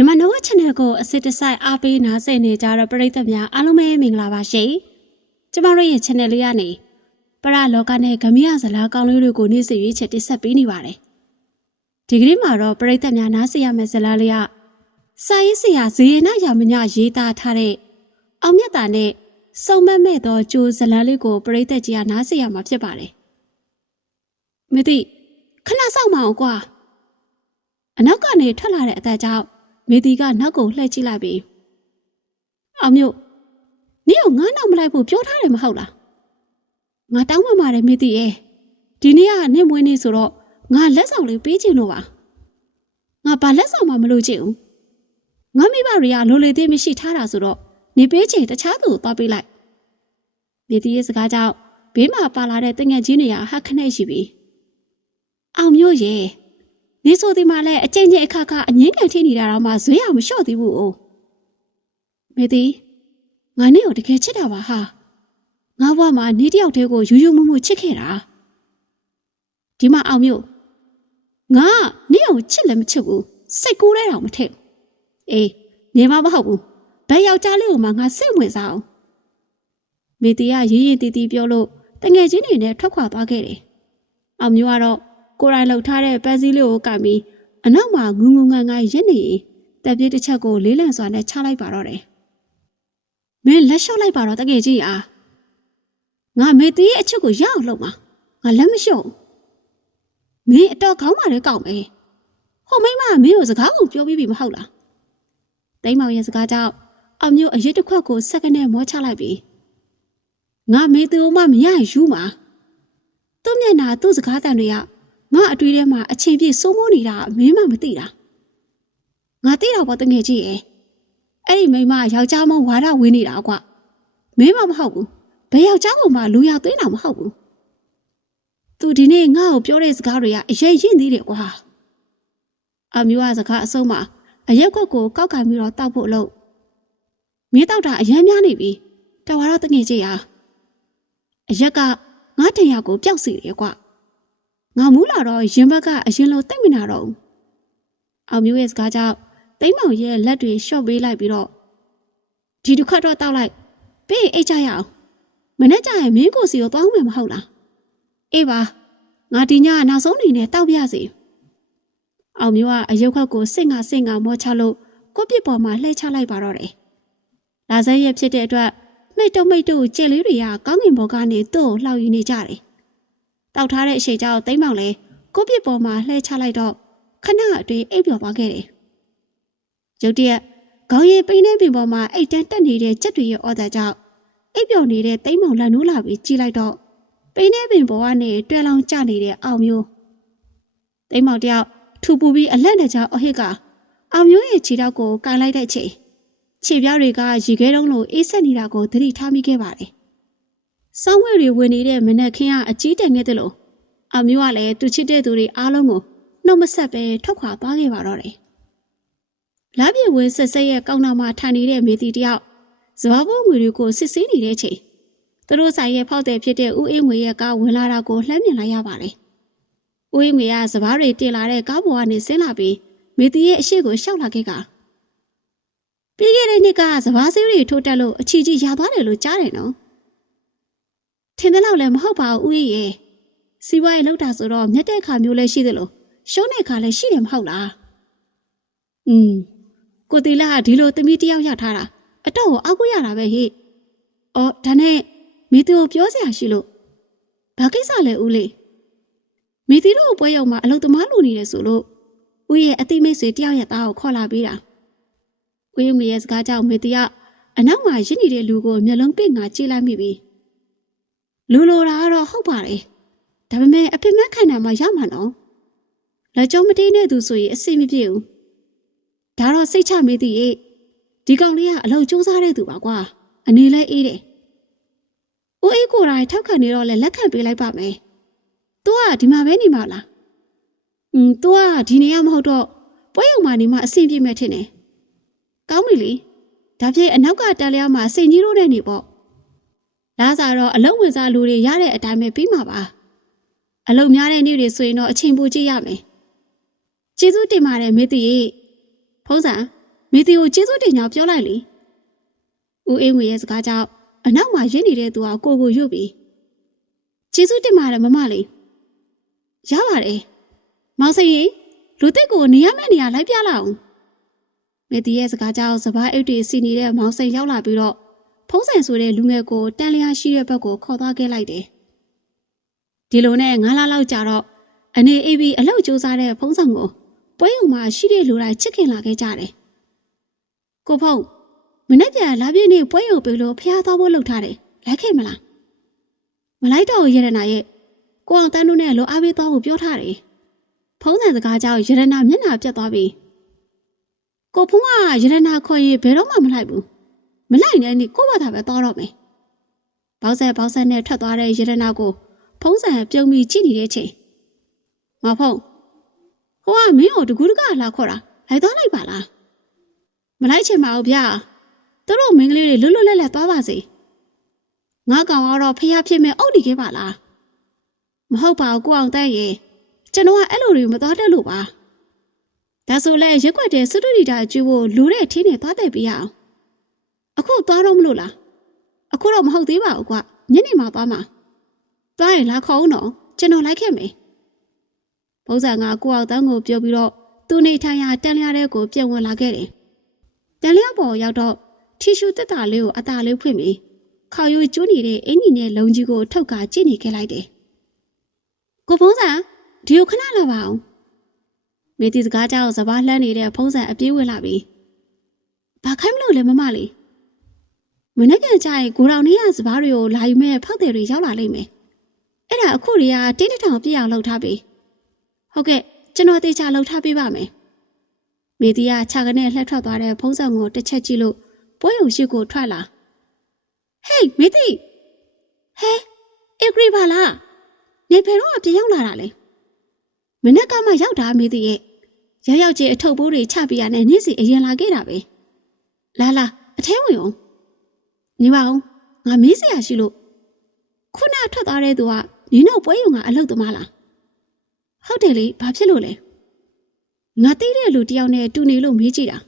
မြန်မာနဝ channel ကိုအစစ်တစိုက်အားပေးနားဆင်နေကြတဲ့ပရိသတ်များအားလုံးပဲမင်္ဂလာပါရှင်။ကျမတို့ရဲ့ channel လေးကနေပရလောကနဲ့ဂမရဇလာကောင်းလေးတွေကိုနေ့စဉ်ရွေးချက်တင်ဆက်ပေးနေပါတယ်။ဒီကနေ့မှာတော့ပရိသတ်များနားဆင်ရမယ့်ဇလာလေးကစာရေးဆရာဇေယနာယာမညရေးသားထားတဲ့အောင်မြတ်တာနဲ့စုံမက်မဲ့သောကြိုးဇလာလေးကိုပရိသတ်ကြီးကနားဆင်ရမှာဖြစ်ပါတယ်။မသိခဏစောင့်မအောင်ကွာ။အနောက်ကနေထွက်လာတဲ့အသက်ကြောင့် မေတီကနောက်ကိုလှည့်ကြည့်လိုက်ပြီးအောင်မြို့နင့်ကိုငါနောက်မလိုက်ဖို့ပြောထားတယ်မဟုတ်လားငါတောင်းပန်ပါတယ်မေတီရဲ့ဒီနေ့ကနင့်မွေးနေ့ဆိုတော့ငါလက်ဆောင်လေးပေးချင်လို့ပါငါဘာလက်ဆောင်မှမလုပ်ချင်ဘူးငါမိဘတွေကလိုလေသေးမရှိထားတာဆိုတော့နေပေးချင်တခြားသူကိုသွားပေးလိုက်မေတီရဲ့စကားကြောင့်ဘေးမှာပါလာတဲ့တငယ်ချင်းတွေကဟက်ခနဲ့ရှိပြီးအောင်မြို့ရဲ့ နေဆိုဒီမှာလဲအကျဉ်းချင်းအခါခါအငင်းကန်ထိနေတာတော့မှဇွေးအောင်မလျှော့သေးဘူးအိုမေတီငါနဲ့ကိုတကယ်ချစ်တာပါဟာငါဘွားမှာနေတယောက်တည်းကိုယူယူမှုမှုချစ်ခဲ့တာဒီမှာအောင်မြို့ငါနေအောင်ချစ်လည်းမချစ်ဘူးစိတ်ကူးလဲတော့မထည့်အေးနေမမဟုတ်ဘူးဘယ်ယောက်ျားလေးကိုမှငါစိတ်ဝင်စားအောင်မေတီကရေးရေးတီတီပြောလို့တငယ်ချင်းတွေနဲ့ထွက်ခွာသွားခဲ့တယ်အောင်မျိုးကတော့ ကိုယ်တိုင်လှုပ်ထားတဲ့ပန်းစည်းလေးကိုကင်ပြီးအနောက်မှာငူငူငန်ငန်ရက်နေရင်တက်ပြေးတစ်ချက်ကိုလေးလံစွာနဲ့ချလိုက်ပါတော့တယ်။မင်းလက်လျှော့လိုက်ပါတော့တကယ်ကြီးအားငါမေတီးရဲ့အချက်ကိုရအောင်လုပ်မှာငါလက်မလျှော့ဘူးမင်းအတော်ခေါင်းမာတဲ့ကောက်မယ်ဟိုမိမကမင်းကိုစကားကိုပြောပြီးပြီမဟုတ်လားတိမ်မောင်ရဲ့စကားကြောင့်အမျိုးအရစ်တစ်ခွက်ကိုစက္ကနဲ့မောချလိုက်ပြီးငါမေသူမမရရင်ယူမှာသူ့မျက်နှာသူ့စကားတန်တွေက ငါအတွေ့ထဲမှာအချိန်ပြည့်စိုးမိုးနေတာမင်းမှမသိတာငါသိတာပေါ့တငယ်ကြီးရဲ့အဲ့ဒီမိန်းမယောက်ျားမဝါဒဝင်နေတာကွမင်းမှမဟုတ်ဘူးဘယ်ယောက်ျားကမှလူရသွင်းတာမဟုတ်ဘူးသူဒီနေ့ငါ့ကိုပြောတဲ့စကားတွေကအရေးရင့်သေးတယ်ကွာအမျိုးအစကားအဆုံးမှာအရက်ကွက်ကိုကောက်ခံပြီးတော့တောက်ဖို့လို့မင်းတောက်တာအရမ်းများနေပြီတော်ပါတော့တငယ်ကြီးဟာအရက်ကငါထင်ရကိုပျောက်စီတယ်ကွာ ငါမူးလာတော့ရင်ဘက်ကအရင်လိုတိတ်မနာတော့ဘူးအောင်မျိုးရဲ့စကားကြောင့်တိမ့်မောင်ရဲ့လက်တွေရှော့ပေးလိုက်ပြီးတော့ဒီတစ်ခါတော့တောက်လိုက်ပြီးရင်အိတ်ချရအောင်မနေ့ကျရင်မင်းကိုစီကိုသွားဦးမယ်မဟုတ်လားအေးပါငါဒီညကနောက်ဆုံးနေနဲ့တောက်ပြစီအောင်မျိုးကအယုတ်ခတ်ကိုစိတ်ငါစိတ်ငါမောချလို့ကိုပြစ်ပေါ်မှာလှည့်ချလိုက်ပါတော့တယ်လာစဲရဲ့ဖြစ်တဲ့အတွက်မိတ်တုံမိတ်တို့ကြက်လေးတွေကကောင်းကင်ဘော်ကနေသူ့ကိုလှောက်ယူနေကြတယ် တောက်ထားတဲ့အရှိကြောက်တိမ့်မောင်လဲကိုပြစ်ပေါ်မှာလှဲချလိုက်တော့ခဏအတွင်းအိပ်ပျော်သွားခဲ့တယ်။ရုတ်တရက်ခေါင်းရည်ပိန်းနေပင်ပေါ်မှာအိတ်တန်းတက်နေတဲ့ကြက်တွေရဲ့အော်ဒါကြောင့်အိပ်ပျော်နေတဲ့တိမ့်မောင်လန်နိုးလာပြီးကြည့်လိုက်တော့ပိန်းနေပင်ပေါ်ကနေတွဲလောင်းကျနေတဲ့အောင်မျိုးတိမ့်မောင်တယောက်ထူပူပြီးအလက်နဲ့ကြောင့်အဟစ်ကအောင်မျိုးရဲ့ခြေထောက်ကိုကန်လိုက်တဲ့အချိန်ခြေပြားတွေကရေခဲတုံးလိုအေးဆက်နေတာကိုသတိထားမိခဲ့ပါတယ်။ စောင်းဝဲတွေဝင်နေတဲ့မနက်ခင်းကအကြီးတန်ခဲ့တယ်လို့အမျိုးကလည်းသူချစ်တဲ့သူတွေအားလုံးကိုနှုတ်မဆက်ပဲထွက်ခွာသွားခဲ့ပါတော့တယ်။လာပြေဝင်ဆက်ဆက်ရဲ့ကောင်းနာမှာထိုင်နေတဲ့မေတီတယောက်ဇဘာဘုံငွေတွေကိုစစ်ဆေးနေတဲ့ချိန်သူတို့ဆိုင်ရဲ့ဖောက်တဲ့ဖြစ်တဲ့ဦးအေးငွေရဲ့ကားဝင်လာတာကိုလှမ်းမြင်လိုက်ရပါတယ်။ဦးအေးငွေကစဘာတွေတင်လာတဲ့ကားပေါ်ကနေဆင်းလာပြီးမေတီရဲ့အရှိကိုရှောက်လာခဲ့ကပြီးခဲ့တဲ့နှစ်ကစဘာဆေးတွေထိုးတက်လို့အချီကြီးရသွားတယ်လို့ကြားတယ်နော်။ ထင်တယ်လို့လည်းမဟုတ်ပါဘူးဦးရဲ့စီးပွားရေးလောက်တာဆိုတော့မြတ်တဲ့ခါမျိုးလည်းရှိသလိုရှုံးတဲ့ခါလည်းရှိတယ်မဟုတ်လားอืมကိုတီလာကဒီလိုသမီးတယောက်ရောက်ထားတာအတော့ကိုအောက်ကိုရတာပဲဟိအော်ဒါနဲ့မိသူကိုပြောစရာရှိလို့ဘာကိစ္စလဲဦးလေးမိသူတို့ပွဲရုံမှာအလုပ်သမားလိုနေတယ်ဆိုလို့ဦးရဲ့အတိမိတ်ဆွေတယောက်ရဲ့သားကိုခေါ်လာပေးတာဦးရုံရဲ့စကားကြောင့်မိသူကအနောက်မှာရစ်နေတဲ့လူကိုမျက်လုံးပိတ်ငါကြည့်လိုက်မိပြီ လူလိုတာကတော့ဟုတ်ပါတယ်ဒါပေမဲ့အဖေမက်ခံတာမှရမှာနော်လက်ကျုံမတင်းတဲ့သူဆိုရင်အစိမ့်မပြေဘူးဒါတော့စိတ်ချမေးသည်ရဲ့ဒီကောင်လေးကအလုပ်စူးစားတဲ့သူပါကွာအနေလဲအေးတယ်ဦးအေးကိုယ်တိုင်ထောက်ခံနေတော့လဲလက်ခံပေးလိုက်ပါမယ်။ तू ကဒီမှာပဲနေမှာလား။อืม तू ကဒီနေရာမဟုတ်တော့ပွဲရုံမှာနေမှအဆင်ပြေမဲ့ထင်တယ်။ကောင်းပြီလေ။ဒါဖြင့်အနောက်ကတက်လျားမှာစိန်ကြီးတို့နဲ့နေပေါ့။ ဒါဆိုတော့အလုံးဝင်စားလူတွေရတဲ့အတိုင်းပဲပြီးမှာပါ။အလုံးများတဲ့နေ့တွေဆိုရင်တော့အချိန်ပိုကြည့်ရမယ်။ကျေးဇူးတင်ပါတယ်မေတ္တိရေ။ဖုံးစံမေတီကိုကျေးဇူးတင်ကြောင်းပြောလိုက်လေဦးအင်းငွေရဲ့စကားကြောင့်အနောက်မှာရင်းနေတဲ့သူကကိုကိုရွတ်ပြီးကျေးဇူးတင်ပါတယ်မမလေးရပါတယ်မောင်စိန်ရေလူတစ်ကိုနေရမယ့်နေရာလိုက်ပြလိုက်အောင်မေတီရဲ့စကားကြောင့်စပားအိတ်တွေစီနေတဲ့မောင်စိန်ရောက်လာပြီးတော့ ဖုံးဆိုင်ဆိုတဲ့လူငယ်ကိုတန်လျာရှိတဲ့ဘက်ကိုခေါ်သွားခဲ့လိုက်တယ်ဒီလိုနဲ့ငါးလလောက်ကြာတော့အနေအေးပြီးအလောက်ကြိုးစားတဲ့ဖုံးဆောင်ကိုပွဲုံမှာရှိတဲ့လူတိုင်းချစ်ခင်လာခဲ့ကြတယ်ကိုဖုံးမနေ့ပြန်လာပြည့်နေ့ပွဲရုံပြီလို့ဖျားသွားဖို့လုပ်ထားတယ်လိုက်ခဲ့မလားမလိုက်တော့ဘူးရတနာရဲ့ကိုအောင်တန်းတို့နဲ့လိုအားပေးသွားဖို့ပြောထားတယ်ဖုံးစံစကားကြောင့်ရတနာမျက်နှာပြတ်သွားပြီကိုဖုံးကရတနာခေါ်ရင်ဘယ်တော့မှမလိုက်ဘူး မလိုက်နဲ့นี่ကို့ဘာသာပဲသွားတော့မယ်ဘောက်ဆက်ဘောက်ဆက်နဲ့ထွက်သွားတဲ့ရတနာကိုဖုံးစံပြုံးပြီးကြည့်နေတဲ့ချိန်မဖုံးဟိုကမင်းကိုတကူးတကလာခေါ်တာလိုက်သွားလိုက်ပါလားမလိုက်ချင်ပါဘူးဗျာသူတို့မင်းကလေးတွေလွတ်လွတ်လပ်လပ်သွားပါစေငါကောင်ကတော့ဖျားဖြစ်မဲ့အုတ်ဒီခဲ့ပါလားမဟုတ်ပါဘူးကိုအောင်တန်းရေကျွန်တော်ကအဲ့လိုတွေမသွားတတ်လို့ပါဒါဆိုလဲရက်ွက်တဲ့စတူဒီတာကျွေးဖို့လူတဲ့ထင်းနေသွားတဲ့ပြရအောင် အခုသွားတော့မလို့လားအခုတော့မဟုတ်သေးပါဘူးကွညနေမှသွားမှာသွားရင်လာခေါ်ဦးနော်ကျွန်တော်လိုက်ခဲ့မယ်ဘုဇာကကိုအောင်တန်းကိုပြောပြီးတော့သူ့နေထိုင်ရာတန်လျားတဲ့ကိုပြန်ဝင်လာခဲ့တယ်တန်လျားပေါ်ရောက်တော့ထီရှူတက်တာလေးကိုအသာလေးဖွင့်ပြီးခေါယူကျွနေတဲ့အင်ကြီးနဲ့လုံကြီးကိုထုတ်ကာကြည့်နေခဲ့လိုက်တယ်။ကိုဖုံးဆန်ဒီကိုခဏလာပါအောင်။မေတီစကားကြောက်စပားလှမ်းနေတဲ့ဖုံးဆန်အပြေးဝင်လာပြီးဘာခိုင်းမလို့လဲမမလေး။ မနေ့ကကြာရင်ကိုတော်နေရစပားတွေကိုလာယူမဲ့ဖောက်တယ်တွေရောက်လာလိမ့်မယ်။အဲ့ဒါအခုတွေကတင်းတစ်ထောင်ပြည့်အောင်လှုပ်ထားပြီ။ဟုတ်ကဲ့ကျွန်တော်တေချာလှုပ်ထားပေးပါမယ်။မေတီကခြာကနေလှက်ထွက်သွားတဲ့ဖုံးဆန်ကိုတစ်ချက်ကြည့်လို့ပွဲရုံရှိကိုထွက်လာဟေးမေသိဟဲအေဂရီပါလားနေဖယ်တော့အပြင်ရောက်လာတာလေမနေ့ကမှရောက်တာမေသိရဲ့ရောက်ရောက်ချင်းအထုပ်ပိုးတွေချပြရနဲ့နေ့စီအရင်လာခဲ့တာပဲလာလာအထဲဝင်အောင် နေပါအောင်ငါမေးစရာရှိလို့ခုနထွက်သွားတဲ့သူကနင်းတို့ပွဲရုံကအလုပ်သမားလားဟုတ်တယ်လေဘာဖြစ်လို့လဲငါသိတဲ့လူတယောက်နဲ့တူနေလို့မေးကြည့်တာ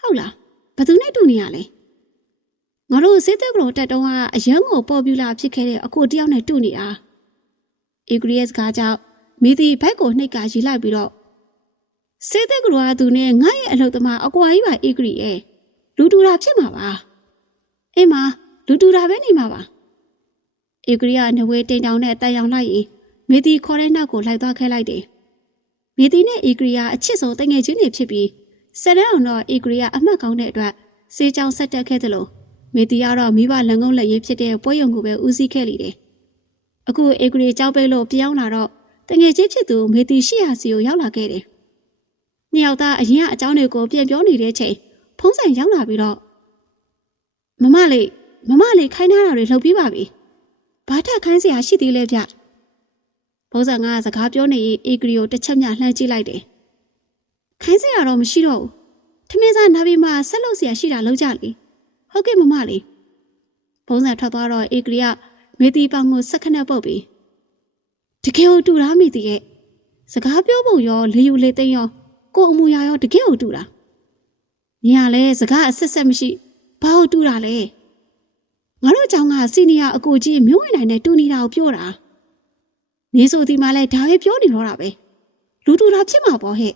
ဟုတ်လားဘသူနဲ့တူနေရလဲငါတို့စေးတဲ့ကတော်တက်တုံးကအရန်ကိုပေါ်ပြူလာဖြစ်ခဲ့တဲ့အကိုတယောက်နဲ့တူနေတာအီဂရီယက်စ်ကကြောင့်မိသည့်ဘက်ကိုနှိတ်ကရီလိုက်ပြီးတော့စေးတဲ့ကတော်ကသူနဲ့ငါရဲ့အလုပ်သမားအကွာကြီးပါအီဂရီရဲ့လူတူတာဖြစ်မှာပါ အေးမလူတူတာပဲနေမှာပါအီဂရီကနဝေတိန်တောင်နဲ့တန်ရောင်လိုက်ရင်မိသည့်ခေါ်တဲ့နောက်ကိုလိုက်သွားခဲလိုက်တယ်မိသည့်နဲ့အီဂရီကအချစ်ဆုံးတငယ်ချင်းတွေဖြစ်ပြီးဆယ်တန်းအောင်တော့အေဂရီကအမှတ်ကောင်းတဲ့အတွက်စေးကြောင်ဆက်တက်ခဲ့သလိုမေတီကတော့မိဘလက်ငုံလက်ရေးဖြစ်တဲ့ပွဲရုံကိုပဲဦးစီးခဲ့လိတယ်။အခုအေဂရီကြောက်ပဲလို့ပြောင်းလာတော့တငယ်ချင်းဖြစ်သူမေတီရှိရာစီကိုရောက်လာခဲ့တယ်။နှစ်ယောက်သားအရင်ကအကြောင်းတွေကိုပြန်ပြောနေတဲ့ချိန်ဖုံးဆိုင်ရောက်လာပြီးတော့ မမလေးမမလေးခိုင်းထားတာတွေလှုပ်ပြီးပါပြီ။ဘာထက်ခိုင်းစရာရှိသေးလဲဗျ။ဘုံစံကစကားပြောနေရင်အေဂရီကိုတစ်ချက်မျှလှမ်းကြည့်လိုက်တယ်။ခိုင်းစရာတော့မရှိတော့ဘူး။ထမင်းစားနာပြီးမှဆက်လုပ်စရာရှိတာလုပ်ကြလေ။ဟုတ်ကဲ့မမလေး။ဘုံစံထွက်သွားတော့အေဂရီကမေတီပောင်ကိုစက်ခနဲ့ပုတ်ပြီးတကယ်ကိုတူလားမေတီရဲ့စကားပြောပုံရောလေယူလေသိမ်းရောကိုအမူအရာရောတကယ်ကိုတူတာ။ညီကလည်းစကားအဆက်ဆက်မရှိ ဘာလို့တူတာလဲငါတို့ကြောင့်ကစီနီယာအကိုကြီးမြို့ဝင်နိုင်တဲ့တူနေတာကိုပြောတာနေဆိုဒီမှာလဲဒါပဲပြောနေတော့တာပဲလူတူတာဖြစ်မှာပေါ့ဟဲ့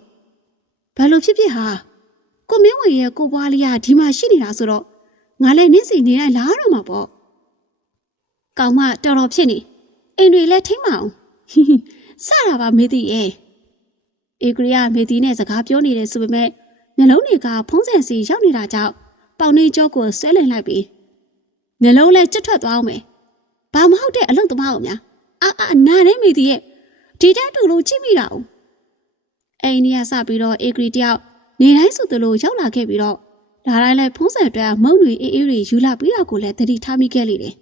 ဘာလို့ဖြစ်ဖြစ်ဟာကိုမင်းဝင်ရဲ့ကိုပွားလေးကဒီမှာရှိနေတာဆိုတော့ငါလည်းနင့်စီနေလိုက်လားတော့မှာပေါ့ကောင်မတော်တော်ဖြစ်နေအိမ်တွေလည်းထိမ့်မအောင်စတာပါမေတီရဲ့ဧကရိယာမေတီနဲ့စကားပြောနေတယ်ဆိုပေမဲ့မျိုးလုံးတွေကဖုံးဆန်စီရောက်နေတာကြောင့် ပေါင်နေကြောကိုဆွဲလင်လိုက်ပြီးမျက်လုံးလဲကျွတ်ထွက်သွားအောင်မယ်။ဘာမဟုတ်တဲ့အလုပ်သမားအောင်များအာအာနာနေမေတီရဲ့ဒီတက်တူလို့ကြည့်မိတာအောင်အိမ်နီးကစပြီးတော့အေဂရီတယောက်နေတိုင်းဆိုသလိုရောက်လာခဲ့ပြီးတော့ဒါတိုင်းလဲဖုံးဆန်အတွက်ကမုံတွေအေးအေးတွေယူလာပြီးတော့ကိုလည်းတတိထားမိခဲ့လေတယ်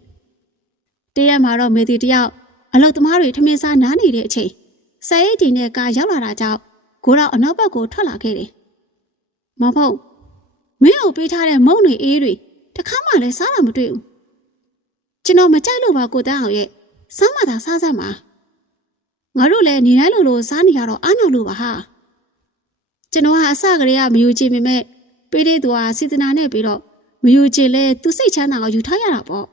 ။တရက်မှာတော့မေတီတယောက်အလုတ်သမားတွေထမင်းစားနားနေတဲ့အချိန်ဆယ်ရိတ်တီနဲ့ကာရောက်လာတာကြောင့်ကိုတော့အနောက်ဘက်ကိုထွက်လာခဲ့တယ်။မဟုတ် မင်းကိုပေးထားတဲ့မုံတွေအေးတွေတခါမှလည်းစားတာမတွေ့ဘူး။ကျွန်တော်မကြိုက်လို့ပါကိုတန်းအောင်ရဲ့စားမှသာစားစမ်းပါ။ငါတို့လည်းနေတိုင်းလိုလိုစားနေရတော့အားနာလို့ပါဟာ။ကျွန်တော်ကအစကတည်းကမယူချင်ပေမဲ့ပပေးတဲ့သူကစေတနာနဲ့ပြီးတော့မယူချင်လဲသူစိတ်ချမ်းသာအောင်ယူထားရတာပေါ့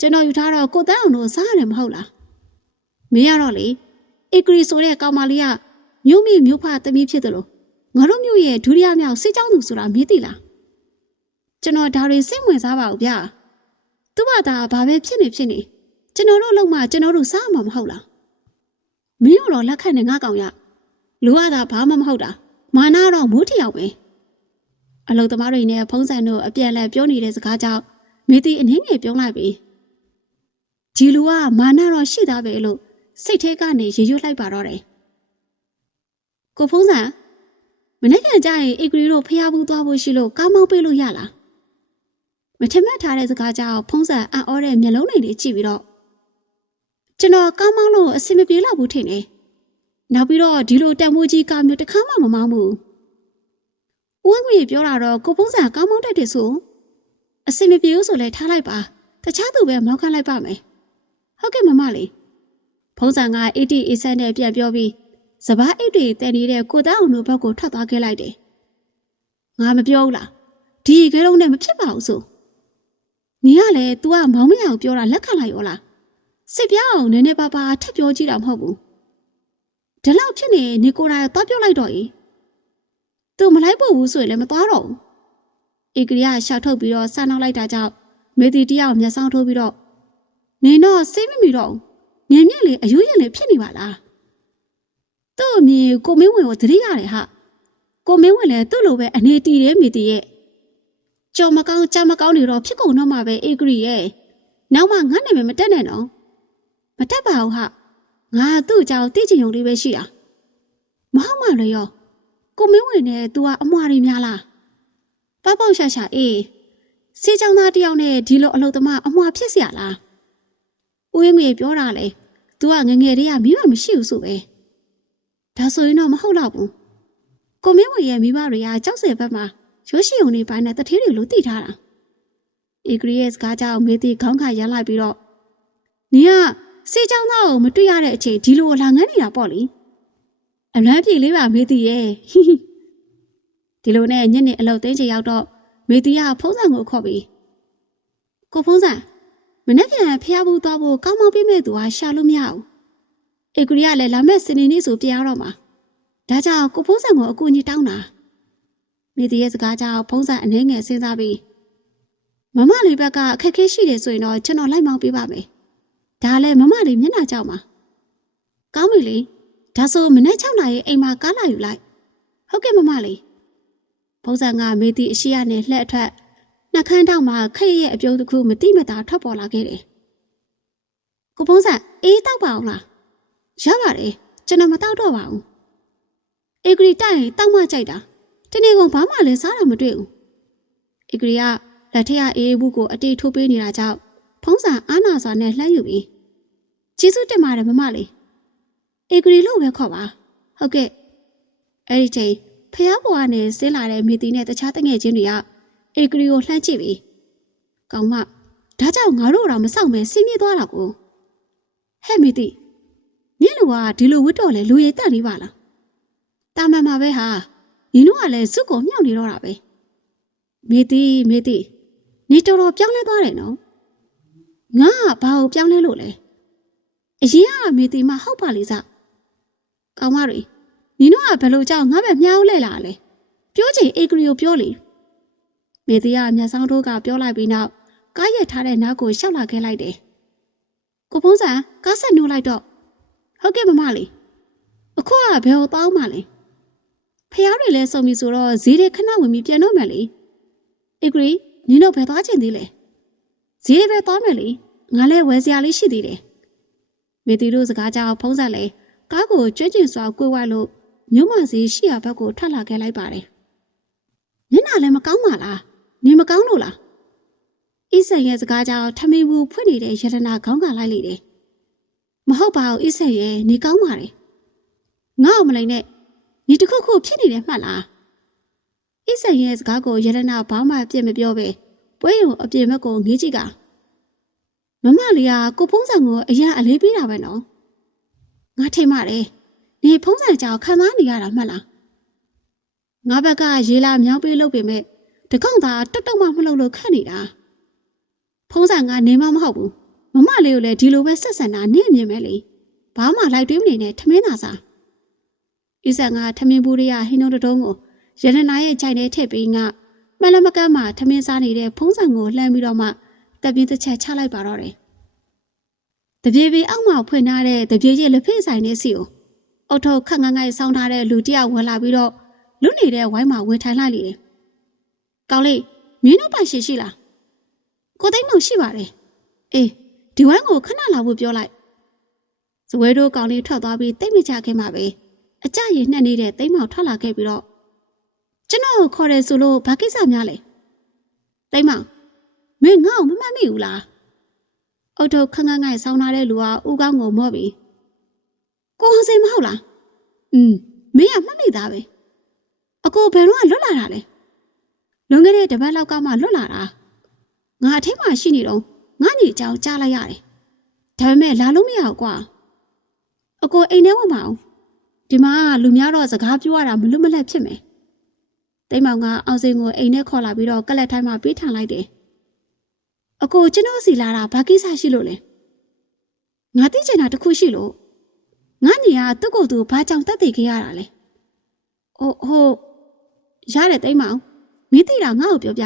ကျွန်တော်ယူထားတော့ကိုတန်းအောင်တို့စားရတယ်မဟုတ်လားမင်းကတော့လေအီဂရီဆိုတဲ့ကောင်မလေးကမြို့မိမြို့ဖသမီးဖြစ်တယ်လို့ငါတို့မြို့ရဲ့ဒုတိယမြောက်စစ်ကြောင်းသူဆိုတာမင်းသိလား ကျွန်တော်ဒါတွေစိတ်ဝင်စားပါဘူးဗျာသူ့ဘာသာဘာပဲဖြစ်နေဖြစ်နေကျွန်တော်တို့လုံးမကျွန်တော်တို့စားမှာမဟုတ်လားမင်းတို့တော့လက်ခတ်နဲ့ငါကောင်ရလူရတာဘာမှမဟုတ်တာမာနာတော့မိုးထရောက်ပဲအလုံသမားတွေနဲ့ဖုံးဆန်တို့အပြန်အလှန်ပြောနေတဲ့စကားကြောင့်မိသီအနှင်းငယ်ပြောလိုက်ပြီဂျီလူကမာနာတော့ရှိသားပဲလို့စိတ်ထဲကနေရေရွတ်လိုက်ပါတော့တယ်ကိုဖုံးဆန်မနေ့ကကြရင်အီဂရီတို့ဖျားဘူးသွားဖို့ရှိလို့ကားမောင်းပေးလို့ရလား မထင်မှတ်ထားတဲ့စကားကြောင့်ဖုံးဆန်အံ့ဩတဲ့မျက်လုံးတွေနဲ့ကြည့်ပြီးတော့ကျွန်တော်ကားမောင်းလို့အဆင်မပြေတော့ဘူးထင်တယ်နောက်ပြီးတော့ဒီလိုတန်မိုးကြီးကားမျိုးတစ်ခါမှမမောင်းဘူးဦးဝင်းကြီးပြောတာတော့ကိုဖုံးဆန်ကားမောင်းတတ်တယ်ဆိုအဆင်မပြေဘူးဆိုလဲထားလိုက်ပါတခြားသူပဲမောင်းခန့်လိုက်ပါမယ်ဟုတ်ကဲ့မမလေးဖုံးဆန်က80 80နဲ့ပြန်ပြောပြီးစပားအိတ်တွေတည်နေတဲ့ကိုတောင်တို့ဘက်ကိုထွက်သွားခဲ့လိုက်တယ်ငါမပြောဘူးလားဒီကဲလုံးနဲ့မဖြစ်ပါဘူးဆို နေကလည်း तू ကမောင်းမရအောင်ပြောတာလက်ခံလိုက်ရောလားစစ်ပြအောင်နည်းနည်းပါးပါးထပ်ပြောကြည့်တာမဟုတ်ဘူးဒီလောက်ဖြစ်နေနေကိုယ်တိုင်သွားပြောလိုက်တော့ ਈ तू မလိုက်ဖို့ဘူးဆိုရင်လည်းမသွားတော့ဘူးဧကရိယရှောက်ထုတ်ပြီးတော့ဆန်းနောက်လိုက်တာကြောင့်မေတီတယောက်မျက်စောင်းထိုးပြီးတော့နေတော့စိတ်မမီတော့ဘူးညင်မြက်လေအယူရင်လေဖြစ်နေပါလားသူ့အမြင်ကိုမင်းဝင်ကိုသတိရတယ်ဟာကိုမင်းဝင်လည်းသူ့လိုပဲအနေတီတယ်မေတီရဲ့ ကြော်မကောင်းကြမ်းမကောင်းနေတော့ဖြစ်ကုန်တော့မှာပဲဧကရိရဲ့နောက်မှငါနာမည်မတက်နဲ့နော်မတက်ပါဘူးဟာငါသူ့အကြောင်းသိချင်ုံလေးပဲရှိတာမဟုတ်မှလည်းရောကိုမင်းဝင်နဲ့ तू ကအမွာတွေများလားပေါက်ပေါက်ရှာရှာအေးစေးချောင်းသားတယောက်နဲ့ဒီလိုအလုပ်သမားအမွာဖြစ်เสียလားဦးရငွေပြောတာလေ तू ကငယ်ငယ်တည်းကမိမမရှိဘူးဆိုပဲဒါဆိုရင်တော့မဟုတ်တော့ဘူးကိုမင်းဝင်ရဲ့မိမတွေကကြောက်စဲဘက်မှာ ရွှေရှိုံနေပိုင်းနဲ့တထေးတွေလို့တည်ထားတာအီဂရီရဲ့စကားကြောင့်မေတီခေါင်းခါရမ်းလိုက်ပြီးတော့နင်ကစေးချောင်းသားကိုမတွေ့ရတဲ့အချိန်ဒီလိုလာငန်းနေတာပေါ့လေအလန်းပြေလေးပါမေတီရဲ့ဟိဟိဒီလိုနဲ့ညနေအလုပ်သိမ်းချင်ရောက်တော့မေတီကဖုံးဆန်ကိုခေါ်ပြီးကိုဖုံးဆန်မနေ့ကဖျားဘူးသွားဖို့ကောင်းမောင်းပေးမဲ့သူဟာရှာလို့မရဘူး။အေဂရီကလည်းလာမဲ့စနေနေ့ဆိုပြန်ရတော့မှာ။ဒါကြောင့်ကိုဖုံးဆန်ကိုအကူအညီတောင်းတာ။ မိတီရဲ့စကားကြောင့်ဖုံးဆန်အနေငယ်စဉ်းစားပြီးမမလေးဘက်ကအခက်အခဲရှိတယ်ဆိုရင်တော့ကျွန်တော်လိုက်မောင်းပေးပါမယ်။ဒါလည်းမမလေးမျက်နှာကြောက်မှာ။ကောင်းပြီလေ။ဒါဆိုမနေ့6နာရီအိမ်မှာကားလာယူလိုက်။ဟုတ်ကဲ့မမလေး။ဖုံးဆန်ကမေတီအရှိရနဲ့လှက်အထွက်နှက်ခမ်းတောက်မှာခက်ရဲ့အပြုံးတစ်ခုမတိမတာထွက်ပေါ်လာခဲ့တယ်။ကိုဖုံးဆန်အေးတောက်ပါအောင်လား။ရပါတယ်ကျွန်တော်မတောက်တော့ပါဘူး။အေဂရီတိုက်ရင်တောက်မှကြိုက်တာ။ တနေ့ကုန်ဘာမှလည်းစားတာမတွေ့ဘူး။အေဂရီကလက်ထက်ရအေးဘူးကိုအတေးထိုးပေးနေတာကြောင့်ဖုံးဆန်အာနာစွာနဲ့လှမ်းယူပြီးကျေးဇူးတင်ပါတယ်မမလေး။အေဂရီလို့ပဲခေါ်ပါ။ဟုတ်ကဲ့။အဲ့ဒီချိန်ဖះဘွားနဲ့ဆင်းလာတဲ့မိသီနဲ့တခြားတငယ်ချင်းတွေကအေဂရီကိုလှမ်းကြည့်ပြီးကောင်းမဒါကြောင့်ငါတို့တော့မဆောင်မဲဆင်းပြေးသွားတာကိုဟဲ့မိတိနင့်လူကဒီလိုဝတ်တော့လေလူရည်တက်နေပါလားတာမန်ပါပဲဟာ နင်တို့ကလည်းစုကိုမြောက်နေတော့တာပဲမိတိမိတိနေတော်တော်ပြောင်းလဲသွားတယ်နော်ငါကဘာကိုပြောင်းလဲလို့လဲအရင်ကမိတိမဟုတ်ပါလေစကောင်းမတွေနင်တို့ကဘယ်လိုကြောင့်ငါပဲမြားဦးလဲလာလဲပြောချင်အေဂရီကိုပြောလေမေတီးကမျက်စောင်းထိုးကပြောလိုက်ပြီးနောက်ကားရက်ထားတဲ့နောက်ကိုရှောက်လာခဲ့လိုက်တယ်။ကိုဖုံးဆန်ကားဆက်နိုးလိုက်တော့ဟုတ်ကဲ့မမလေးအခုကဘယ်ကိုတောင်းမှလဲ ဖះတွေလဲစုံပြီဆိုတော့ဈေးတွေခဏဝင်ပြီးပြန်တော့မယ်လေအေဂရီနင်တို့ဘယ်သွားချင်သေးလဲဈေးတွေပဲသွားမယ်လေငါလဲဝယ်စရာလေးရှိသေးတယ်မေတီတို့စကားကြောင့်ဖုံးဆက်လဲကားကိုကျွတ်ကျင်စွာကိုယ်ဝိုက်လို့မြို့မစီရှိရဘက်ကိုထွက်လာခဲ့လိုက်ပါတယ်ညနာလည်းမကောင်းပါလားနေမကောင်းလို့လားဣဆန်ရဲ့စကားကြောင့်ထမင်းဘူးဖွင့်နေတဲ့ယတနာခေါင်းကလိုက်လိုက်တယ်မဟုတ်ပါဘူးဣဆန်ရဲ့နေကောင်းပါတယ်ငါ့အောင်မလိန်နဲ့ ညီတခုခုဖြစ်နေတယ်မှတ်လားဣဆန်ရဲ့စကားကိုယတနာဘာမှပြစ်မပြောပဲပွဲရုံအပြင်ဘက်ကိုငေးကြည့်ကမမလေးကကိုဖုံးဆန်ကိုအရင်အလေးပေးတာပဲနော်ငါထိတ်မှတယ်နေဖုံးဆန်ကြောင်ခံစားနေရတာမှတ်လားငါဘက်ကရေးလာမြောင်းပေးလို့ပြင်မဲ့တကောင်သာတက်တော့မှမလုပ်လို့ခန့်နေတာဖုံးဆိုင်ကနေမှမဟုတ်ဘူးမမလေးကိုလည်းဒီလိုပဲဆက်ဆံတာနင့်အမြင်ပဲလေဘာမှလိုက်တွေးမနေနဲ့ထမင်းသာစား အီဆန်ကထမင်းဘူးရဟင်းတို့တုံးကိုရတနာရဲ့ခြိုင်ထဲထည့်ပြီးငါမလမကမ်းမှာထမင်းစားနေတဲ့ဖုံးဆိုင်ကိုလှမ်းပြီးတော့မှတပ်ပြင်းတစ်ချက်ချလိုက်ပါတော့တယ်တပြေပြေအောက်မှာဖွင့်ထားတဲ့တပြေကြီးလက်ဖေးဆိုင်နဲ့စီကိုအုတ်ထုတ်ခက်ငန်းငိုင်ဆောင်းထားတဲ့လူတစ်ယောက်ဝင်လာပြီးတော့လူနေတဲ့ဝိုင်းမှာဝင်ထိုင်လိုက်လေတယ်ကောင်းလေးမင်းတို့ပိုင်ရှိရှိလားကိုသိန်းမောင်ရှိပါတယ်အေးဒီဝိုင်းကိုခဏလာဖို့ပြောလိုက်ဇဝဲတို့ကောင်းလေးထွက်သွားပြီးတိတ်မချခင်မှာပဲ အကြရည်နှက်နေတဲ့သိန်းမောင်ထွက်လာခဲ့ပြီးတော့ကျွန်တော်ကိုခေါ်တယ်ဆိုလို့ဘာကိစ္စများလဲသိန်းမောင်မင်းငါ့ကိုမမှတ်မိဘူးလားအုတ်ထုတ်ခန်းခန်းငိုင်ဆောင်းထားတဲ့လူကဦးကောင်းကိုမော့ပြီးကိုဟန်စင်မဟုတ်လားอืมမင်းကမှတ်မိသားပဲအကိုဘယ်တော့လွတ်လာတာလဲလွန်ခဲ့တဲ့တပတ်လောက်ကမှလွတ်လာတာငါအထိတ်မှရှိနေတော့ငါညီအကြောင်းကြားလိုက်ရတယ်ဒါပေမဲ့လာလို့မရဘူးကွာအကိုအိမ်ထဲဝင်မအောင် ဒီမှာလူများတော့စကားပြောရတာမလွတ်မလပ်ဖြစ်မယ်တိမ်မောင်ကအောင်စင်ကိုအိမ်ထဲခေါ်လာပြီးတော့ကလက်ထိုင်းမှာပြေးထန်လိုက်တယ်အကိုကျွန်တော်စီလာတာဘာကိစ္စရှိလို့လဲငါသိချင်တာတစ်ခုရှိလို့ငါညီကသူ့ကိုယ်သူဘာကြောင့်တက်တည်ခဲ့ရတာလဲဟိုဟိုရတယ်တိမ်မောင်မင်းသိတာငါ့ကိုပြောပြ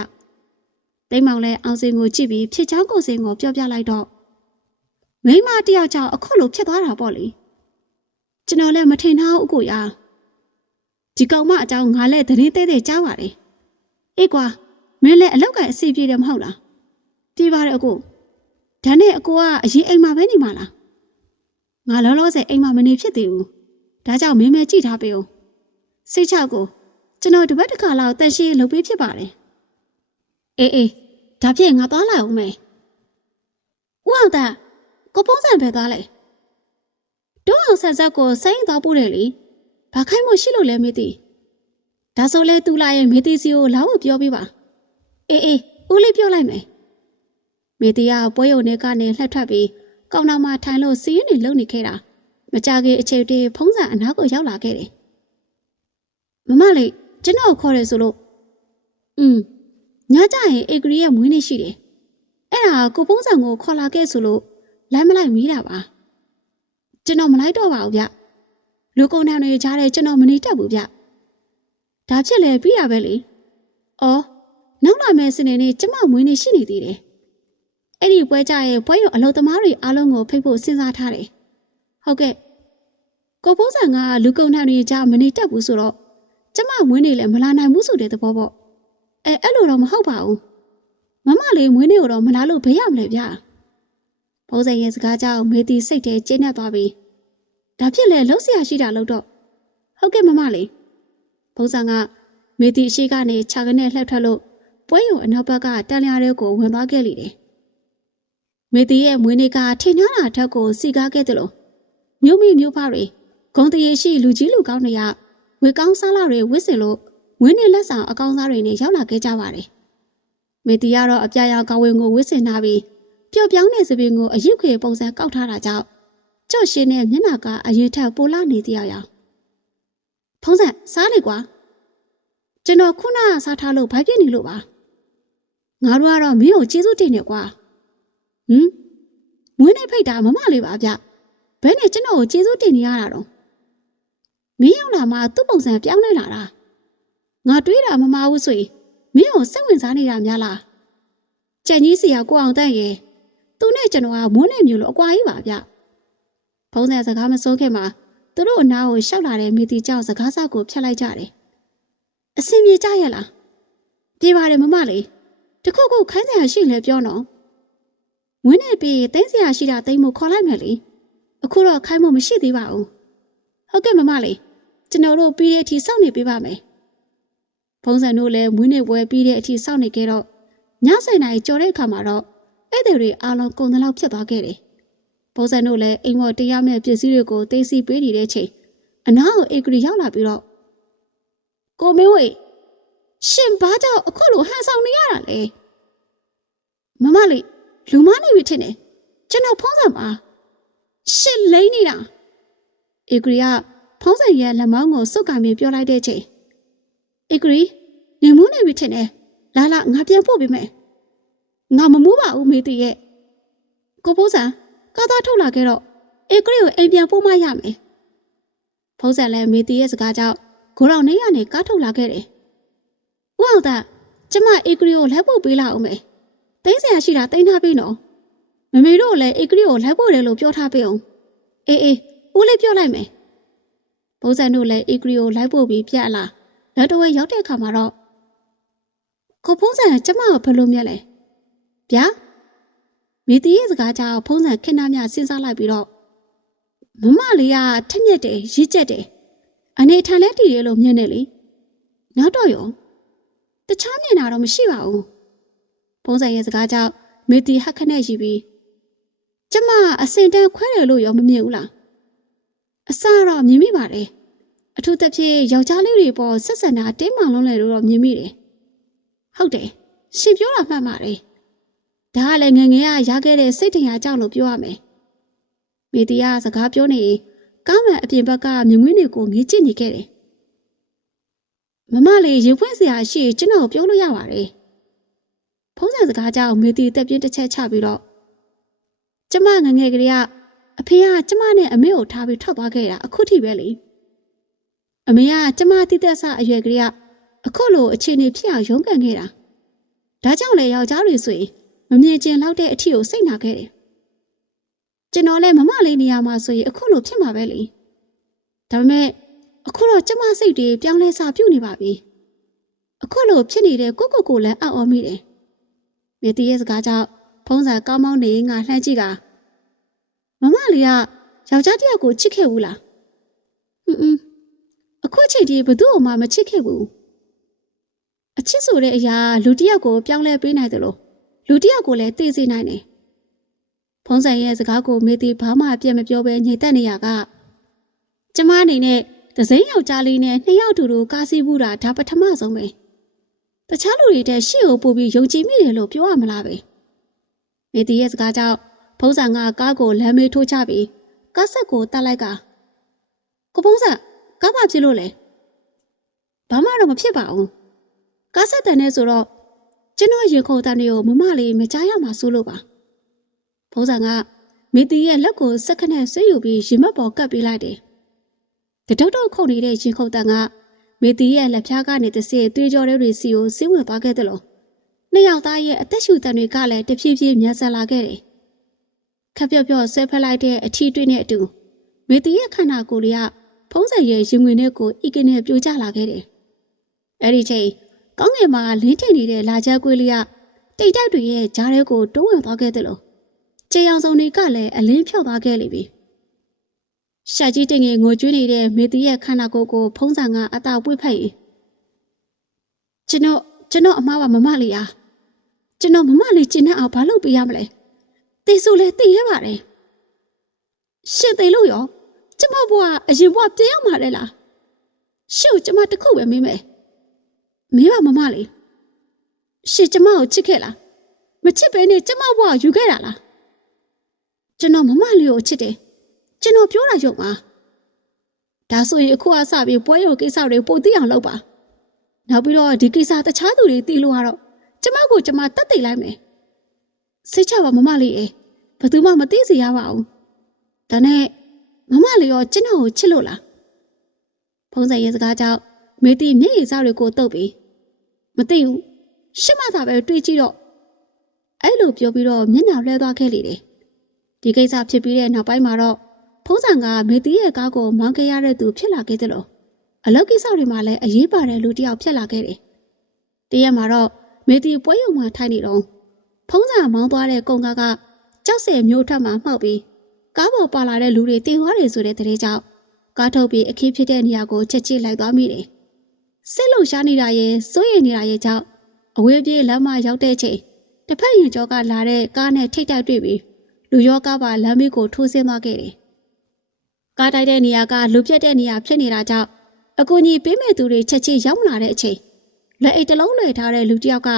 တိမ်မောင်လည်းအောင်စင်ကိုကြည့်ပြီးဖြစ်ချောင်းကိုစင်ကိုပြောပြလိုက်တော့မိန်းမတယောက်ကြောင့်အခုလိုဖြစ်သွားတာပေါ့လေ ကျွန်တော်လည်းမထင်ထားဘူးအကိုရဒီကောင်မအကြောင်းငါလည်းသတင်းသေးသေးကြားပါတယ်အေးကွာမင်းလည်းအလောက်ကန်အစီပြေတယ်မဟုတ်လားပြေပါတယ်အကိုဒါနဲ့အကိုကအရင်အိမ်မှာပဲနေမှာလားငါလောလောဆယ်အိမ်မှာမနေဖြစ်သေးဘူးဒါကြောင့်မင်းမဲကြည့်ထားပေးဦးစိတ်ချကိုကျွန်တော်တပတ်တစ်ခါလောက်တန်ရှင်းလုပ်ပေးဖြစ်ပါတယ်အေးအေးဒါဖြင့်ငါသွားလိုက်ဦးမယ်ဦးအောင်တာကိုပုံးစံပဲသွားလိုက် တို့အောင်ဆက်ဆက်ကိုစိတ်သွားပို့တယ်လေဘာခိုင်းမို့ရှိလို့လဲမေးသိဒါဆိုလဲသူလာရဲ့မေးသိစီကိုလာဖို့ပြောပြပါအေးအေးဦးလေးပြောလိုက်မယ်မေတီကပွဲရုံထဲကနေလှက်ထွက်ပြီးကောင်းနာမှာထိုင်လို့စီးရင်နေလုံနေခဲ့တာမကြခင်အချိန်တည်းဖုံးစံအနားကိုရောက်လာခဲ့တယ်မမလေးကျွန်တော်ခေါ်တယ်ဆိုလို့อืมညကြရင်အေဂရီရဲ့မွေးနေ့ရှိတယ်အဲ့ဒါကိုပုံးစံကိုခေါ်လာခဲ့ဆိုလို့လမ်းမလိုက်မီးတာပါ ကျွန်တော်မလိုက်တော့ပါဘူးဗျလူကုန်တန်းတွေကြားတဲ့ကျွန်တော်မနေတတ်ဘူးဗျဒါဖြစ်လေပြီးတာပဲလေအော်နောက်လာမယ့်စနေနေ့ကျမမွေးနေ့ရှိနေသေးတယ်အဲ့ဒီပွဲကြရဲ့ပွဲရုံအလုပ်သမားတွေအားလုံးကိုဖိတ်ဖို့စဉ်းစားထားတယ်ဟုတ်ကဲ့ကိုပုံးစံကလူကုန်တန်းတွေကြားမနေတတ်ဘူးဆိုတော့ကျမမွေးနေ့လည်းမလာနိုင်ဘူးဆိုတဲ့သဘောပေါ့အဲအဲ့လိုတော့မဟုတ်ပါဘူးမမလေးမွေးနေ့ကိုတော့မလာလို့ဘေးရမလဲဗျာ ဘိုးစိန်ရဲ့စကားကြောင့်မေတီစိတ်ထဲကျဉ်းနေသွားပြီဒါဖြစ်လေလှုပ်ရှားရှိတာလို့တော့ဟုတ်ကဲ့မမလေးဘုံဆောင်ကမေတီရှိကနေခြာကနေလှက်ထွက်လို့ပွဲရုံအနောက်ဘက်ကတန်လျာတွေကိုဝင်သွားခဲ့လိတယ်မေတီရဲ့မွေးနေ့ကထင်ထားတာထက်ကိုစီကားခဲ့တယ်လို့မြို့မိမြို့ဖတွေဂုံတရေရှိလူကြီးလူကောင်းတွေကဝေကောင်းစားလာတွေဝစ်စင်လို့ဝင်းနေလက်ဆောင်အကောင်းစားတွေနဲ့ရောက်လာခဲ့ကြပါတယ်မေတီကတော့အပြာရောင်ကောင်းဝင်ကိုဝစ်စင်ထားပြီး ပျော့ပြောင်းတဲ့သပင်ကိုအယုတ်ခေပုံစံကောက်ထားတာကြောင့်ကြော့ရှင်းတဲ့မျက်နှာကအရင်ထက်ပိုလာနေတရားရောင်ဖုံးဆက်စားလေကွာကျွန်တော်ခုနကစားထားလို့ဘာဖြစ်နေလို့ပါငါတို့ကတော့မင်းကိုကျေးဇူးတင်နေကွာဟမ်မွေးနေ့ဖိတ်တာမမလေးပါဗျဘယ်နဲ့ကျွန်တော်ကိုကျေးဇူးတင်နေရတာတော့မင်းရောက်လာမှသူ့ပုံစံပြောင်းလဲလာတာငါတွေးတာမမဘူးဆိုရင်မင်းကိုစိတ်ဝင်စားနေတာများလားကြံကြီးစီကကိုအောင်တန့်ရဲ့ သူနဲ့ကျွန်တော်ကမွန်းနေမျိုးလို့အကွာကြီးပါဗျဖုံးစံစကားမစိုးခင်မှာသူတို့အနားကိုရှောက်လာတဲ့မိတီကြောင့်စကားစကိုဖြတ်လိုက်ကြတယ်အစင်ပြေကြရဲ့လားပြေပါတယ်မမလေးတခုခုခိုင်းစရာရှိလဲပြောနော်ဝင်းနေပြီးတင်းစရာရှိတာတိမ်မို့ခေါ်လိုက်မယ်လေအခုတော့ခိုင်းမို့မရှိသေးပါဘူးဟုတ်ကဲ့မမလေးကျွန်တော်တို့ပြီးတဲ့အထိစောင့်နေပေးပါမယ်ဖုံးစံတို့လည်းမွေးနေ့ပွဲပြီးတဲ့အထိစောင့်နေကြတော့ညဆိုင်နိုင်ကြော်တဲ့အခါမှာတော့ ဧည့်သည်တွေအားလုံးကုန်တဲ့လောက်ဖြစ်သွားခဲ့တယ်ဖုံးစံတို့လည်းအိမ်မော်တရားမဲ့ပစ္စည်းတွေကိုသိသိပေးနေတဲ့အချိန်အနားကိုအေဂရီရောက်လာပြီးတော့ကိုမင်းဝေရှင်ဘာကြောင့်အခုလိုဟန်ဆောင်နေရတာလဲမမလေးလူမနေပြီထင်တယ်ကျွန်တော်ဖုံးစံပါရှင်လိမ့်နေတာအေဂရီကဖုံးစံရဲ့လက်မောင်းကိုစုပ်ကင်ပြီးပြောလိုက်တဲ့ချိန်အေဂရီနေမူးနေပြီထင်တယ်လာလာငါပြန်ပို့ပေးမယ် ငါမမိုးပါဘူးမေတီရဲ့ကိုဖိုးဆန်ကားသားထုတ်လာခဲ့တော့အေကရီကိုအိမ်ပြန်ပို့မှရမယ်ဖုံးဆန်လည်းမေတီရဲ့စကားကြောင့်ကိုရောင်နေရနေကားထုတ်လာခဲ့တယ်ဥအောင်သားကျမအေကရီကိုလိုက်ပို့ပေးလာအောင်မယ်တင်းစရာရှိတာတင်းထားပေးနော်မမေတို့ကလည်းအေကရီကိုလိုက်ပို့တယ်လို့ပြောထားပေးအောင်အေးအေးဦးလေးပြောလိုက်မယ်ဖုံးဆန်တို့လည်းအေကရီကိုလိုက်ပို့ပြီးပြက်လာလက်တော်ဝဲရောက်တဲ့အခါမှာတော့ကိုဖုံးဆန်ကကျမကိုဘယ်လိုမြက်လဲ ဗျာမိတီရဲ့စကားကြောင့်ဖုံးဆန်ခင်းသားများစဉ်းစားလိုက်ပြီးတော့မမလေးကထက်မြက်တယ်ရစ်ကျက်တယ်အနေထန်လဲတည်တယ်လို့မြင်နေလေနောက်တော့ရောတခြားမြင်တာတော့မရှိပါဘူးဖုံးဆန်ရဲ့စကားကြောင့်မိတီဟက်ခနဲ့ရီပြီးကျမအစင်တန်းခွဲတယ်လို့ရောမမြင်ဘူးလားအစတော့မြင်မိပါတယ်အထူးသဖြင့်ယောက်ျားလေးတွေပေါ်ဆက်ဆံတာတင်းမာလုံးလေလို့တော့မြင်မိတယ်ဟုတ်တယ်ရှင်ပြောတာမှန်ပါတယ် ဒါကလည်းငယ်ငယ်ကရခဲ့တဲ့စိတ်တရားကြောင့်လို့ပြောရမယ်မိတီကစကားပြောနေရင်ကောင်းမှန်အပြင်ဘက်ကမြငွေးတွေကိုငေးကြည့်နေခဲ့တယ်မမလေးရေဖွင့်စရာရှိရင်ကျွန်တော်ပြောလို့ရပါတယ်ဖုံးစံစကားကြောင့်မိတီတက်ပြင်းတစ်ချက်ချပြီးတော့ကျမငယ်ငယ်ကလေးကအဖေကကျမနဲ့အမေကိုထားပြီးထွက်သွားခဲ့တာအခုထိပဲလေအမေကကျမတိတက်ဆအရွယ်ကလေးကအခုလိုအခြေအနေဖြစ်အောင်ရုန်းကန်ခဲ့တာဒါကြောင့်လေယောက်ျားတွေဆိုရင် မမြင်ကျင်လောက်တဲ့အထီကိုစိတ်နာခဲ့တယ်ကျွန်တော်လည်းမမလေးနေရာမှာဆိုရင်အခုလိုဖြစ်မှာပဲလေဒါပေမဲ့အခုတော့ကျမစိတ်တွေပြောင်းလဲစာပြုတ်နေပါပြီအခုလိုဖြစ်နေတဲ့ကိုကိုကိုလည်းအံ့ဩမိတယ်မြေတီးရဲ့စကားကြောင့်ဖုံးစာကောင်းမောင်းနေငါလှမ်းကြည့်ကမမလေးကယောက်ျားတစ်ယောက်ကိုချစ်ခဲ့ဘူးလားဟွန်းဟွန်းအခုချိန်ဒီဘသူ့အမှမချစ်ခဲ့ဘူးအချစ်ဆိုတဲ့အရာလူတစ်ယောက်ကိုပြောင်းလဲပေးနိုင်တယ်လို့ လူတစ်ယောက်ကိုလည်းသိစေနိုင်တယ်။ဖုံးဆိုင်ရဲ့စကားကိုမေတီဘာမှအပြတ်မပြောဘဲညှိတက်နေရကကျမအနေနဲ့ဒဇိမ်းယောက်ျားလေးနဲ့နှစ်ယောက်တူတူကားစီးဘူးတာဒါပထမဆုံးပဲ။တခြားလူတွေတဲ့ရှေ့ကိုပို့ပြီးယုံကြည်မိတယ်လို့ပြောရမလားပဲ။မေတီရဲ့စကားကြောင့်ဖုံးဆိုင်ကကားကိုလမ်းမေးထိုးချပြီးကားဆက်ကိုတတ်လိုက်ကကိုဖုံးဆိုင်ကားပါဖြစ်လို့လဲ။ဘာမှတော့မဖြစ်ပါဘူး။ကားဆက်တန်နဲ့ဆိုတော့ ကျွန်တော်ရေခုံတန်တွေကိုမမလေးမကြားရမှာစိုးလို့ပါဘုံစံကမီတီရဲ့လက်ကိုစက္ကနဲ့ဆွေးယူပြီးရင်မက်ပေါ်ကပ်ပေးလိုက်တယ်တတုတ်တုတ်ခုန်နေတဲ့ရင်ခုံတန်ကမီတီရဲ့လက်ဖြားကနေတစ်စီသွေးကြောတွေစီကိုစီးဝင်သွားခဲ့တယ်လို့နှစ်ယောက်သားရဲ့အသက်ရှူတန်တွေကလည်းတဖြည်းဖြည်းမြန်ဆန်လာခဲ့တယ်ခပ်ပြော့ပြော့ဆွဲဖက်လိုက်တဲ့အထီးတွေးနဲ့အတူမီတီရဲ့ခန္ဓာကိုယ်လေးကဖုံးစံရဲ့ရင်ငွေနဲ့ကိုဤကနဲ့ပြိုကျလာခဲ့တယ်အဲ့ဒီချိန် ကောင်းငယ်မှာလင်းထိန်နေတဲ့လာချက်ကွေးလေးကတိတ်တက်တွေရဲ့ဂျားရဲကိုတိုးဝင်သွားခဲ့တယ်လို့ကျေအောင်စုံတွေကလည်းအလင်းဖြောက်သွားခဲ့လိမ့်ပြီရှာကြီးတင်ငယ်ငိုကြွေးနေတဲ့မေတီရဲ့ခန္ဓာကိုယ်ကိုဖုံးဆံကအသာပွေ့ဖက်ရင်ကျွန်တော်ကျွန်တော်အမားပါမမလေးအားကျွန်တော်မမလေးကျင်တဲ့အောင်ဘာလုပ်ပေးရမလဲတေဆိုလဲတည်ရပါတယ်ရှစ်သိလို့ရောကျမဘွားအရင်ဘွားပြန်ရောက်มาလဲလားရှုပ်ကျမတခုပဲမေးမယ် မင်းမမလေးရှစ်ကျမကိုချစ်ခဲ့လားမချစ်ပဲနဲ့ကျမဘွားကိုယူခဲ့တာလားကျွန်တော်မမလေးကိုချစ်တယ်ကျွန်တော်ပြောတာယုံပါဒါဆိုရင်အခုအစပြီးပွဲရုံကိစ္စတွေပိုသိအောင်လုပ်ပါနောက်ပြီးတော့ဒီကိစ္စတခြားသူတွေသိလို့ကတော့ကျမကိုကျမတတ်သိလိုက်မယ်စိတ်ချပါမမလေးအေးဘယ်သူမှမသိစေရပါဘူးဒါနဲ့မမလေးရောကျွန်တော်ကိုချစ်လို့လားဖုံးစံရဲ့စကားကြောင့် မေတီမျက်ရည်စားတွေကိုတုပ်ပြီးမသိဘူးရှစ်မသာပဲတွေးကြည့်တော့အဲ့လိုပြောပြီးတော့မျက်နှာလွှဲသွားခဲ့လေတယ်ဒီကိစ္စဖြစ်ပြီးတဲ့နောက်ပိုင်းမှာတော့ဖုံးဆန်ကမေတီရဲ့ကားကိုမောင်းခဲ့ရတဲ့သူဖြစ်လာခဲ့တယ်လို့အလုပ်ကိစ္စတွေမှာလည်းအရေးပါတဲ့လူတစ်ယောက်ဖြစ်လာခဲ့တယ်တရက်မှာတော့မေတီပွဲရုံမှာထိုင်နေတော့ဖုံးဆန်မောင်းသွားတဲ့ကုန်ကားကကြောက်စဲမျိုးထပ်မှာမှောက်ပြီးကားပေါ်ပါလာတဲ့လူတွေတင်သွားတယ်ဆိုတဲ့သတင်းကြောင့်ကားထုတ်ပြီးအခင်းဖြစ်တဲ့နေရာကိုချက်ချစ်လိုက်သွားမိတယ် စစ်လုံရှားနေတာရဲ့စိုးရိမ်နေတာရဲ့ကြောင့်အဝေးပြေးလမ်းမရောက်တဲ့ချိန်တစ်ဖက်ရင်ကျော်ကလာတဲ့ကားနဲ့ထိတ်တိုက်တွေ့ပြီးလူရောကားပါလမ်းမေးကိုထိုးဆင်းသွားခဲ့တယ်။ကားတိုက်တဲ့နေရာကလူပြတ်တဲ့နေရာဖြစ်နေတာကြောင့်အကူကြီးပေးမဲ့သူတွေချက်ချင်းရောက်လာတဲ့အချိန်လက်အိတ်တစ်လုံးလွှဲထားတဲ့လူတစ်ယောက်က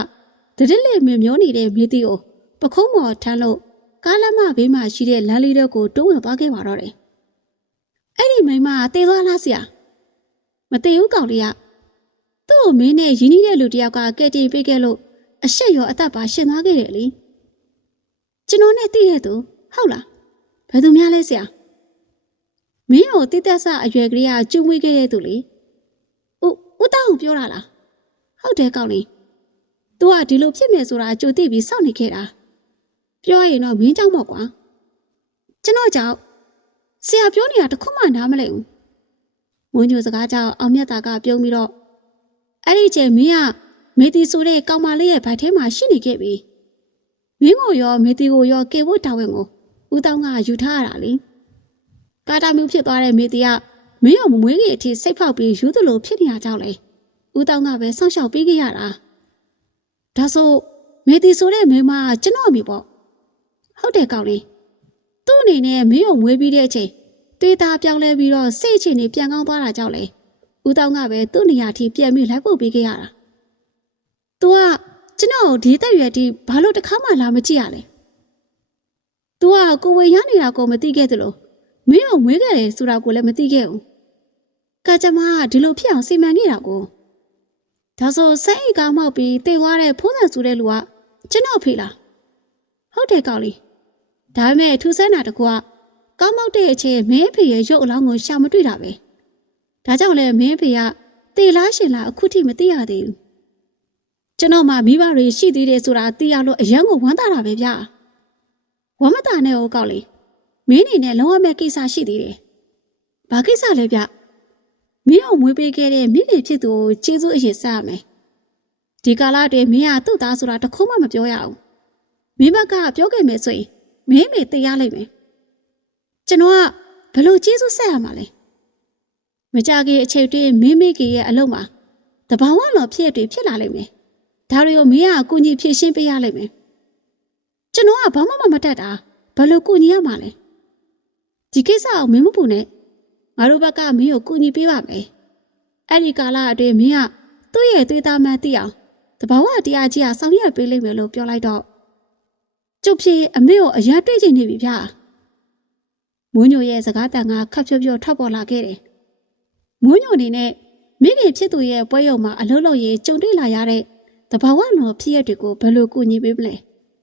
တဒစ်လေးမြမျောနေတဲ့မြေတီကိုပခုံးမော်ထမ်းလို့ကားလမ်းမဘေးမှာရှိတဲ့လမ်းလေးတော့ကိုတိုးဝင်သွားခဲ့ပါတော့တယ်။အဲ့ဒီမိန်းမကတေသွားလားဆရာမတေဘူးကောင်လေးက သူ့ကိုမင်းနဲ့ရင်းနှီးတဲ့လူတယောက်ကကဲတင်ပေးခဲ့လို့အရှက်ရောအသက်ပါရှင်သွားခဲ့တယ်လေကျွန်တော်နဲ့တိတဲ့သူဟုတ်လားဘယ်သူများလဲဆရာမင်းကိုတိတက်ဆအရွယ်ကလေးကကျုံ့ဝေးခဲ့တဲ့သူလေဦးဦးတောင်ပြောတာလားဟုတ်တယ်ကောင်းလေးသူကဒီလိုဖြစ်မယ်ဆိုတာကြိုသိပြီးစောင့်နေခဲ့တာပြောရင်တော့မင်းကြောက်မော့ကွာကျွန်တော်ကြောက်ဆရာပြောနေတာတခုမှနားမလည်ဘူးဝင်းကျိုစကားကြောင့်အောင်မြတ်တာကပြုံးပြီးတော့ အဲ့ဒီချိန်မင်းကမေတီဆိုတဲ့ကောင်မလေးရဲ့ဗိုက်ထဲမှာရှိနေခဲ့ပြီမင်းကိုရောမေတီကိုရောကေဖို့တာဝန်ကိုဦးတောင်းကယူထားရတာလေကာတာမျိုးဖြစ်သွားတဲ့မေတီကမင်းရောမမွေးကြီးအထိစိတ်ဖောက်ပြီးယူသလိုဖြစ်နေရကြောင်းလေဦးတောင်းကပဲစောင့်ရှောက်ပေးခဲ့ရတာဒါဆိုမေတီဆိုတဲ့မိန်းမကကျွန်တော်အမိပေါ့ဟုတ်တယ်ကောင်းလေးသူ့အနေနဲ့မင်းကိုမွေးပြီးတဲ့အချိန်တွေးသားပြောင်းလဲပြီးတော့စိတ်အခြေအနေပြန်ကောင်းသွားတာကြောင့်လေ ဦးတောင်းကပဲသူ့နေရာထိပြန်ပြီးလိုက်ပို့ပေးခဲ့ရတာ။ तू ကကျွန်တော်ကိုဒီတက်ရွယ်ထိဘာလို့တစ်ခါမှလာမကြည့်ရလဲ तू ကကိုဝေရနေတာကိုမသိခဲ့သလိုမင်းကိုမွေးခဲ့တယ်ဆိုတာကိုလည်းမသိခဲ့ဘူး။ကာကြမကဒီလိုဖြစ်အောင်စီမံခဲ့တာကိုဒါဆိုစိတ်အိတ်ကားမောက်ပြီးတိတ်သွားတဲ့ဖိုးဆန်ဆိုတဲ့လူကကျွန်တော်ဖေလားဟုတ်တယ်ကောက်လေးဒါပေမဲ့ထူးဆန်းတာတစ်ခုကကားမောက်တဲ့အချိန်မင်းဖေရဲ့ရုပ်အလောင်းကိုရှာမတွေ့တာပဲ ဒါကြောင့်လဲမင်းဖေကတေလားရှင်လားအခုထိမသိရသေးဘူးကျွန်တော်မှမိဘတွေရှိသေးတယ်ဆိုတာသိရလို့အရန်ကိုဝမ်းသာတာပဲဗျာဝမ်းမသာနဲ့ဟိုကောက်လေးမင်းအနေနဲ့လုံးဝမဲ့ကိစ္စရှိသေးတယ်ဘာကိစ္စလဲဗျမင်းအောင်မွေးပေးခဲ့တဲ့မိခင်ဖြစ်သူကိုကျေးဇူးအရင်ဆက်ရမယ်။ဒီကာလအတွင်းမင်းကသူ့သားဆိုတာတစ်ခုမှမပြောရဘူး။မင်းဘက်ကပြောခဲ့မယ်ဆိုရင်မင်းမေသိရလိမ့်မယ်။ကျွန်တော်ကဘယ်လိုကျေးဇူးဆက်ရမှာလဲ။ မကြခင်အချိန်တွင်းမင်းမေကြီးရဲ့အလုံးမှာတဘာဝလော်ဖြစ်တွေဖြစ်လာလိမ့်မယ်။ဒါတွေကိုမင်းကအကူအညီဖြည့်ရှင်းပေးရလိမ့်မယ်။ကျွန်တော်ကဘာမှမမတတ်တာဘယ်လိုကူညီရမှာလဲ။ဒီကိစ္စကိုမင်းမပူနဲ့ငါတို့ဘက်ကမင်းကိုကူညီပေးပါမယ်။အဲ့ဒီကာလအတွင်းမင်းကသူ့ရဲ့သွေးသားမှန်းသိအောင်တဘာဝတရားကြီးကဆောင်ရွက်ပေးလိမ့်မယ်လို့ပြောလိုက်တော့ကျုပ်ဖြေအမေကိုအရန်တွေ့ချင်နေပြီဗျာ။မွန်းညိုရဲ့စကားတန်ကခပ်ဖြောဖြောထွက်ပေါ်လာခဲ့တယ်။ မွန်းညိုအနေနဲ့မိခင်ဖြစ်သူရဲ့ပွဲရုံမှာအလုံးလုံးရေးကြုံတွေ့လာရတဲ့တဘာဝလောဖြစ်ရတွေကိုဘယ်လိုကူညီပေးမလဲ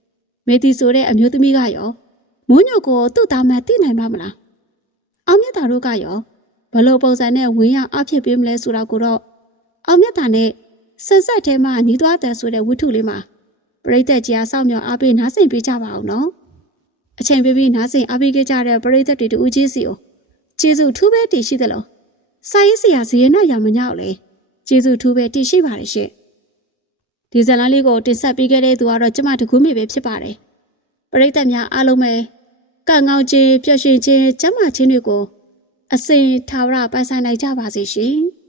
။မေတီဆိုတဲ့အမျိုးသမီးကရောမွန်းညိုကိုသူ့သားမှန်းသိနိုင်မှာမလား။အောင်မြတ်တာတို့ကရောဘလို့ပုံစံနဲ့ဝင်ရအဖြစ်ပေးမလဲဆိုတာကိုတော့အောင်မြတ်တာနဲ့ဆက်ဆက်ထဲမှာညီးသွားတယ်ဆိုတဲ့ဝတ္ထုလေးမှာပရိသတ်ကြီးအားစောင့်မျှော်အားပေးနားဆင်ပေးကြပါအောင်နော်အချိန်ပေးပြီးနားဆင်အားပေးခဲ့ကြတဲ့ပရိသတ်တွေတူဦးကြီးစီကိုကျေးဇူးထူးပဲတည်ရှိသလို စာရေးဆရာဇေယျနာရမညောက်လေကျေးဇူးထူးပဲတည်ရှိပါတယ်ရှင့်ဒီဇလန်လေးကိုတင်ဆက်ပေးခဲ့တဲ့သူကတော့ကျမတကူးမိပဲဖြစ်ပါတယ်ပရိသတ်များအားလုံးပဲကံကောင်းခြင်းပျော်ရွှင်ခြင်းကျမ်းမာခြင်းတွေကိုအစဉ်ထာဝရပိုင်ဆိုင်နိုင်ကြပါစေရှင်။